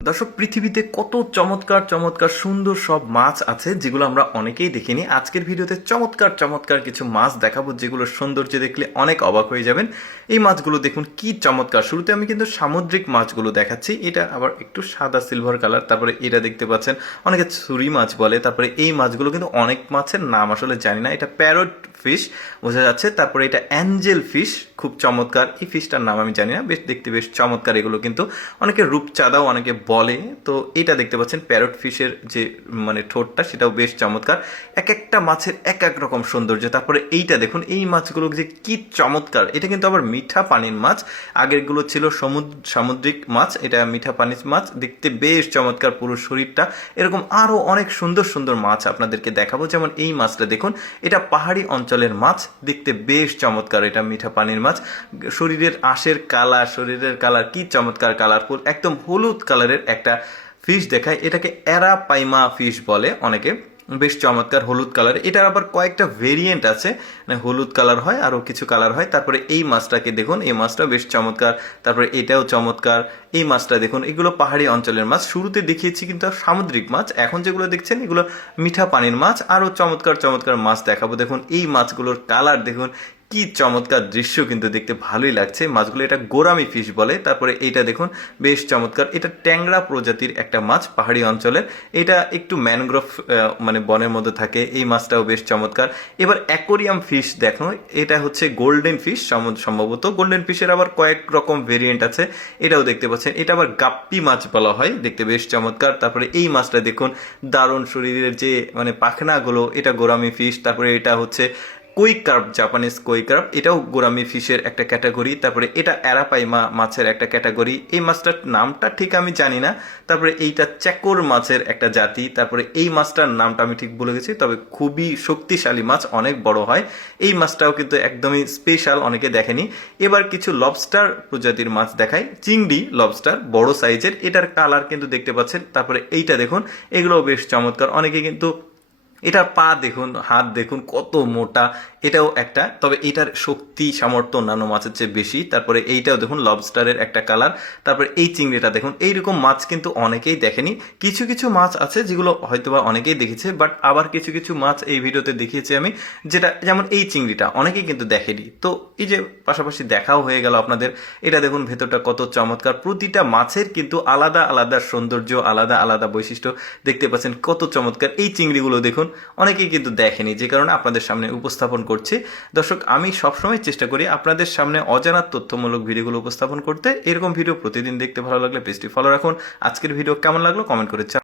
দর্শক, পৃথিবীতে কত চমৎকার চমৎকার সুন্দর সব মাছ আছে যেগুলো আমরা অনেকেই দেখিনি। আজকের ভিডিওতে চমৎকার চমৎকার কিছু মাছ দেখাবো যেগুলোর সৌন্দর্য দেখলে অনেক অবাক হয়ে যাবেন। এই মাছগুলো দেখুন কি চমৎকার। শুরুতে আমি কিন্তু সামুদ্রিক মাছগুলো দেখাচ্ছি। এটা আবার একটু সাদা সিলভার কালার। তারপরে এটা দেখতে পাচ্ছেন অনেকে ছুরি মাছ বলে। তারপরে এই মাছগুলো কিন্তু অনেক মাছের নাম আসলে জানি না। এটা প্যারট ফিশ বোঝা যাচ্ছে। তারপরে এটা অ্যাঞ্জেল ফিশ, খুব চমৎকার। এই ফিশটার নাম আমি জানি না, বেশ দেখতে বেশ চমৎকার। এগুলো কিন্তু অনেকে রূপচাঁদাও অনেকে বলে। তো এটা দেখতে পাচ্ছেন প্যারট ফিশের যে ঠোঁটটা, সেটাও বেশ চমৎকার। এক একটা মাছের এক এক রকম সৌন্দর্য। তারপরে এইটা দেখুন, এই মাছগুলো যে কি চমৎকার। এটা কিন্তু আবার মিঠা পানির মাছ। আগেরগুলো ছিল সামুদ্রিক মাছ, এটা মিঠা পানির মাছ। দেখতে বেশ চমৎকার পুরো শরীরটা। এরকম আরও অনেক সুন্দর সুন্দর মাছ আপনাদেরকে দেখাবো। যেমন এই মাছটা দেখুন, এটা পাহাড়ি অঞ্চলের মাছ, দেখতে বেশ চমৎকার। এটা মিঠা পানির মাছ। শরীরের কালার কি চমৎকার, কালারফুল, একদম হলুদ কালারের একটা ফিশ দেখায়। এটাকে অ্যারাপাইমা ফিশ বলে অনেকে। বেশ চমৎকার হলুদ কালার। এটার আবার কয়েকটা ভেরিয়েন্ট আছে, মানে হলুদ কালার হয়, আরও কিছু কালার হয়। তারপরে এই মাছটাকে দেখুন, এই মাছটা বেশ চমৎকার। তারপরে এটাও চমৎকার। এই মাছটা দেখুন, এগুলো পাহাড়ি অঞ্চলের মাছ। শুরুতে দেখিয়েছি কিন্তু সামুদ্রিক মাছ, এখন যেগুলো দেখছেন এগুলো মিঠা পানির মাছ। আরও চমৎকার চমৎকার মাছ দেখাবো। দেখুন এই মাছগুলোর কালার দেখুন, কি চমৎকার দৃশ্য, কিন্তু দেখতে ভালোই লাগছে মাছগুলো। এটা গোরামি ফিশ বলে। তারপরে এইটা দেখুন বেশ চমৎকার। এটা ট্যাংরা প্রজাতির একটা মাছ পাহাড়ি অঞ্চলের। এটা একটু ম্যানগ্রোভ বনের মধ্যে থাকে। এই মাছটাও বেশ চমৎকার। এবার অ্যাকোরিয়াম ফিশ দেখো, এটা হচ্ছে গোল্ডেন ফিশ সম্ভবত। গোল্ডেন ফিশের আবার কয়েক রকম ভেরিয়েন্ট আছে। এটাও দেখতে পাচ্ছেন, এটা আবার গাপ্পি মাছ বলা হয়, দেখতে বেশ চমৎকার। তারপরে এই মাছটা দেখুন, দারুণ শরীরের যে পাখনাগুলো, এটা গোরামি ফিশ। তারপরে এটা হচ্ছে কই কার্প, জাপানিজ কই কার্প, এটাও গোরামি ফিশের একটা ক্যাটাগরি। তারপরে এটা অ্যারাপাইমা মাছের একটা ক্যাটাগরি। এই মাছটার নামটা ঠিক আমি জানি না। তারপরে এইটা চ্যাকোর মাছের একটা জাতি। তারপরে এই মাছটার নামটা আমি ঠিক ভুলে গেছি, তবে খুবই শক্তিশালী মাছ, অনেক বড় হয়। এই মাছটাও কিন্তু একদমই স্পেশাল, অনেকে দেখেনি। এবার কিছু লবস্টার প্রজাতির মাছ দেখাই। চিংড়ি লবস্টার, বড় সাইজের। এটার কালার কিন্তু দেখতে পাচ্ছেন। তারপরে এইটা দেখুন, এগুলোও বেশ চমৎকার। অনেকে কিন্তু এটার পা দেখুন, হাত দেখুন কত মোটা। এটাও একটা, তবে এটার শক্তি সামর্থ্য অন্যান্য মাছের চেয়ে বেশি। তারপরে এইটাও দেখুন লবস্টারের একটা কালার। তারপরে এই চিংড়িটা দেখুন। এইরকম মাছ কিন্তু অনেকেই দেখেনি। কিছু কিছু মাছ আছে যেগুলো হয়তোবা অনেকেই দেখেছে, বাট আবার কিছু কিছু মাছ এই ভিডিওতে দেখিয়েছি আমি, যেটা যেমন এই চিংড়িটা অনেকেই কিন্তু দেখেনি। তো এই যে পাশাপাশি দেখাও হয়ে গেল আপনাদের। এটা দেখুন ভেতরটা কত চমৎকার। প্রতিটা মাছের কিন্তু আলাদা আলাদা সৌন্দর্য, আলাদা আলাদা বৈশিষ্ট্য। দেখতে পাচ্ছেন কত চমৎকার। এই চিংড়িগুলো দেখুন, অনেকেই কিন্তু দেখেনি, যে কারণে আপনাদের সামনে উপস্থাপন করছি। দর্শক, আমি সবসময় চেষ্টা করি আপনাদের সামনে অজানা তথ্যমূলক ভিডিওগুলো উপস্থাপন করতে। এরকম ভিডিও প্রতিদিন দেখতে ভালো লাগলে পেজটি ফলো রাখুন। আজকের ভিডিও কেমন লাগলো কমেন্ট করে